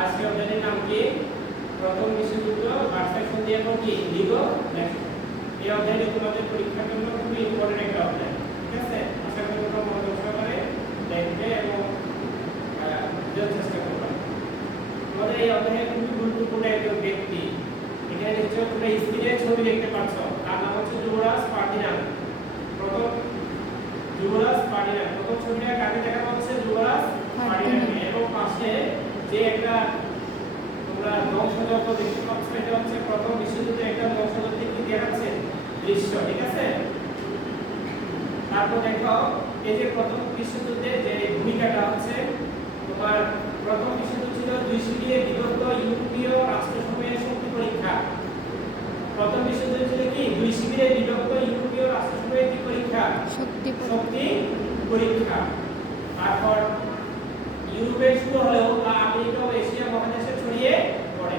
আজকে যে নাম কি? প্রথম বিশ্বযুদ্ধ ঠিক আছে? আশা করি তোমরা মনোযোগ দেখবে এবং বোঝার চেষ্টা করবে। তোমাদের এই অধ্যায়ে খুবই গুরুত্বপূর্ণ একজন ব্যক্তি। এখানে নিশ্চয় তোমরা স্ক্রিনে ছবি দেখতে পাচ্ছ। তার নাম হচ্ছে যুবরাজ প্রথম ফার্দিনান্দ প্রথম ছবিটা কাকে দেখানো হচ্ছে যুবরাজ ফার্দিনান্দ এবং পাশে যে একটা তোমরা ধ্বংসযজ্ঞ দেখতে পাচ্ছ এটা হচ্ছে প্রথম বিশ্বযুদ্ধে একটা ধ্বংসযজ্ঞ কি দেখাচ্ছে দৃশ্য ঠিক আছে? তারপর দেখো এই যে প্রথম বিশ্বযুদ্ধে যে ভূমিকাটা হচ্ছে তোমার প্রথম বিশ্বযুদ্ধ ছিল দুই শিবিরে বিভক্ত ইউরোপীয় রাষ্ট্রসমূহের শক্তি পরীক্ষা। প্রথম বিশ্বযুদ্ধ ছিল কি? দুই শিবিরে বিভক্ত ইউরোপীয় রাষ্ট্রসমূহের কি পরীক্ষা? শক্তি শক্তি পরীক্ষা। তারপর ইউরোপে শুরু হলেও তা আমেরিকা ও এশিয়া মহাদেশে ছড়িয়ে পড়ে।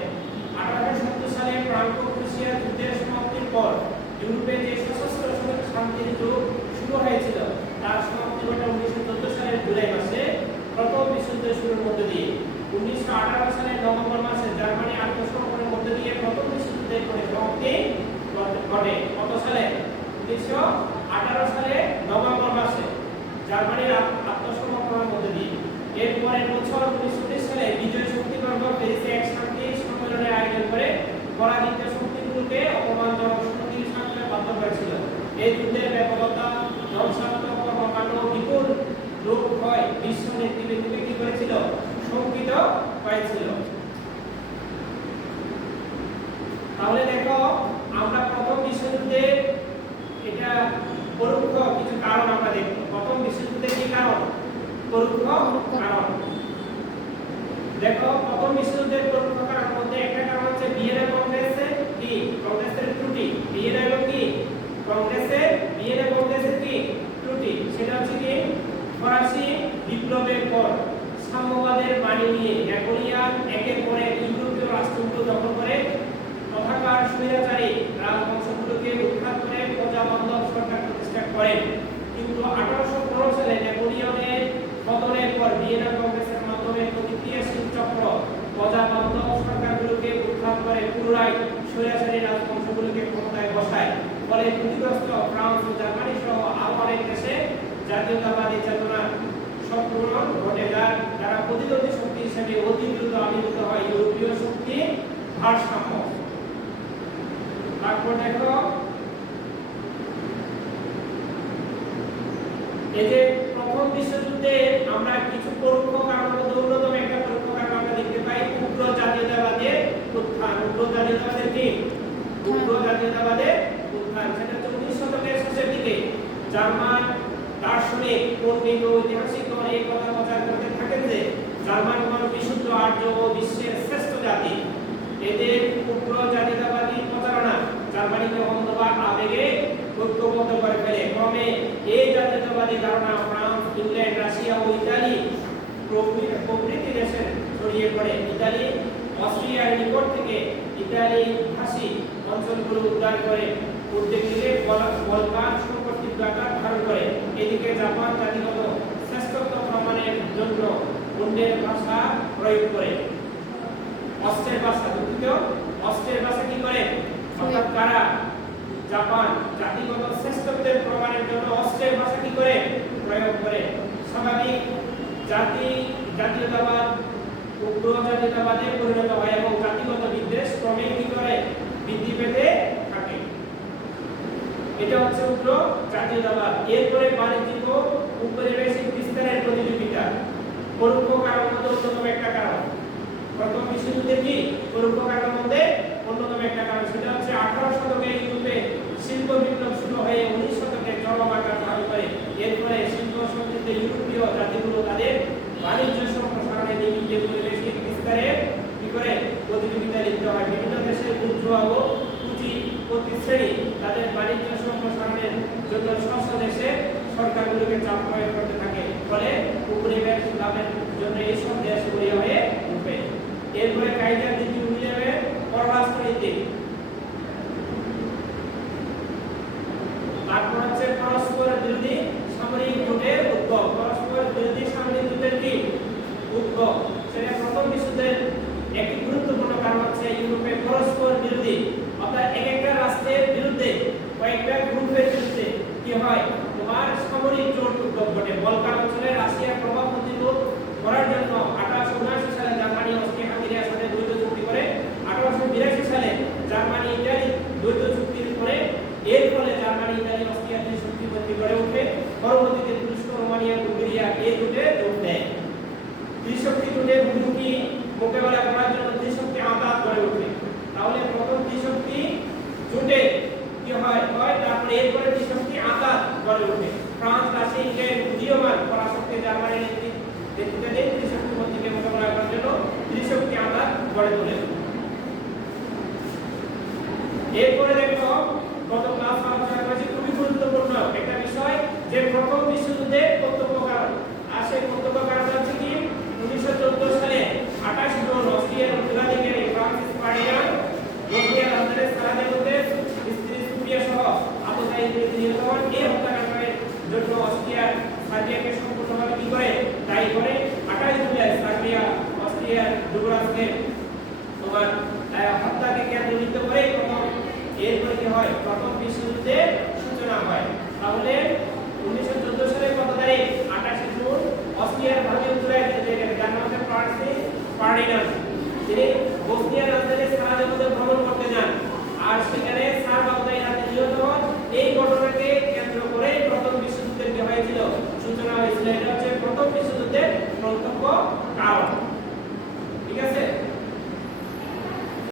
আঠারোশো সত্তর সালে ফ্রাঙ্কো প্রুশিয়া যুদ্ধের সমাপ্তির পর ইউরোপে যে সশস্ত্র শান্তির যুগ শুরু হয়েছিল, তার সমাপ্তি ঘটে উনিশশো চোদ্দ সালের জুলাই মাসে প্রথম বিশ্বযুদ্ধ শুরুর মধ্য দিয়ে। উনিশশো আঠারো সালের নভেম্বর মাসে জার্মানি আত্মসমর্পণের মধ্য দিয়ে প্রথম বিশ্বযুদ্ধের পরিসমাপ্তি ঘটে। কত সালে? উনিশশো আঠারো সালে জার্মানির আত- আত্মসমর্পণের মধ্য দিয়ে। এর পরের বছর উনিশশো উনিশ সালে বিজয় শক্তি শক্তিবর্গ প্যারিসে এক শান্তি সম্মেলনের আয়োজন করে পরাজিত শক্তিগুলোকে অপমানজনক সন্ধির সাথে বাধ্য করেছিল। এই যুদ্ধের ব্যাপকতা, ধ্বংসাত্মক কর্মকাণ্ড বিপুল লোক হয় বিশ্ব নেতৃবৃন্দকে কি করেছিল? শঙ্কিত করেছিল। তাহলে দেখো, আমরা প্রথম বিশ্বযুদ্ধে এটা পরোক্ষ কিছু কারণ আমরা দেখব প্রথম বিশ্বযুদ্ধে কি কারণ পরোক্ষ কারণ। দেখো প্রথম বিশ্বযুদ্ধের পরোক্ষ মধ্যে একটা কারণ হচ্ছে বিয়ের রাজবংশগুলোকে ক্ষমতায় বসায়। ফলে ক্ষতিগ্রস্ত ফ্রান্স ও জার্মানি সহ অনেক দেশে জাতীয়তাবাদী চেতনা ঘটে প্রতিদ্বন্দ্বী শক্তি হিসেবে অতি দ্রুত আবির্ভূত হয় ইউরোপীয় শক্তি ভারসাম্য। তারপর দেখো, এই যে প্রথম বিশ্বযুদ্ধে আমরা কিছু পরোক্ষ কারণের মধ্যে অন্যতম একটা পরোক্ষ কারণ আমরা দেখতে পাই উগ্র জাতীয়তাবাদের উত্থান উগ্র জাতীয়তাবাদের কি উগ্র জাতীয়তাবাদের উত্থান সেটা হচ্ছে উনিশ শতকের শেষের দিকে। জার্মান দার্শনিক পণ্ডিত ও ঐতিহাসিকগণ এই কথা প্রচার করতে থাকেন যে জার্মানগণ বিশুদ্ধ আর্য ও বিশ্বের শ্রেষ্ঠ জাতি। এদের উগ্র জাতীয়তাবাদী প্রচারণা জার্মানিকে অন্ধকার আবেগে ঐক্যবদ্ধ করে ফেলে। ক্রমে এই জাতীয়তাবাদী ধারণা ফ্রান্স ইংল্যান্ড রাশিয়া ও ইতালি প্রভৃতি দেশে ছড়িয়ে পড়ে। ইতালি অস্ট্রিয়ার নিকট থেকে ইতালি ভাষী অঞ্চলগুলো উদ্ধার করে। বলকান ধারণ করে। এদিকে জাপান জাতিগত শ্রেষ্ঠত্ব প্রমাণের জন্য ভাষা প্রয়োগ করে। ভাষা দুঃখিত। ভাষা কি করে? অর্থাৎ জাপান জাতিগত শ্রেষ্ঠত্বের প্রমাণের জন্য অস্ট্রের ভাষা কি করে? প্রয়োগ করে। স্বাভাবিক জাতি জাতীয়তাবাদ উগ্র জাতীয়তাবাদে পরিণত হয় এবং জাতিগত বিদ্বেষ ক্রমে কি করে বৃদ্ধি পেতে থাকে এটা হচ্ছে উগ্র জাতীয়তাবাদ এরপরে বাণিজ্যিক উপনিবেশিক বিস্তারের প্রতিযোগিতা। পরোক্ষ কারণ মধ্যে অন্যতম একটা কারণ। প্রথম বিশ্বযুদ্ধে কি? পরোক্ষ কারণের মধ্যে অন্যতম একটা কারণ। সেটা হচ্ছে আঠারো শতকে ইউরোপে শিল্প বিপ্লব শুরু হয়ে উনিশ শতকে চরম আকার ধারণ করে। এরপরে শিল্প দেশে সরকারগুলোকে চাপ প্রয়োগ করতে থাকে। ফলে উপনিবেশ লাভের জন্য এইসব দেশগুলি হয়ে উঠবে। এরপরে কাইজার নীতি উইলিয়ামে পররাষ্ট্রনীতি। তারপর হচ্ছে পরস্পর বিরোধী সামরিক জোটের উদ্ভব পরস্পর বিরোধী সামরিক জোটের কি? উদ্ভব সেটা প্রথম একটি গুরুত্বপূর্ণ কারণ হচ্ছে ইউরোপে পরস্পর বিরোধী দৃশ্যকে আমরা গড়ে তুলে। এরপরে দেখো, গত ক্লাস আলোচনা করেছি, খুবই গুরুত্বপূর্ণ একটা বিষয়, যে প্রথম বিশ্বযুদ্ধে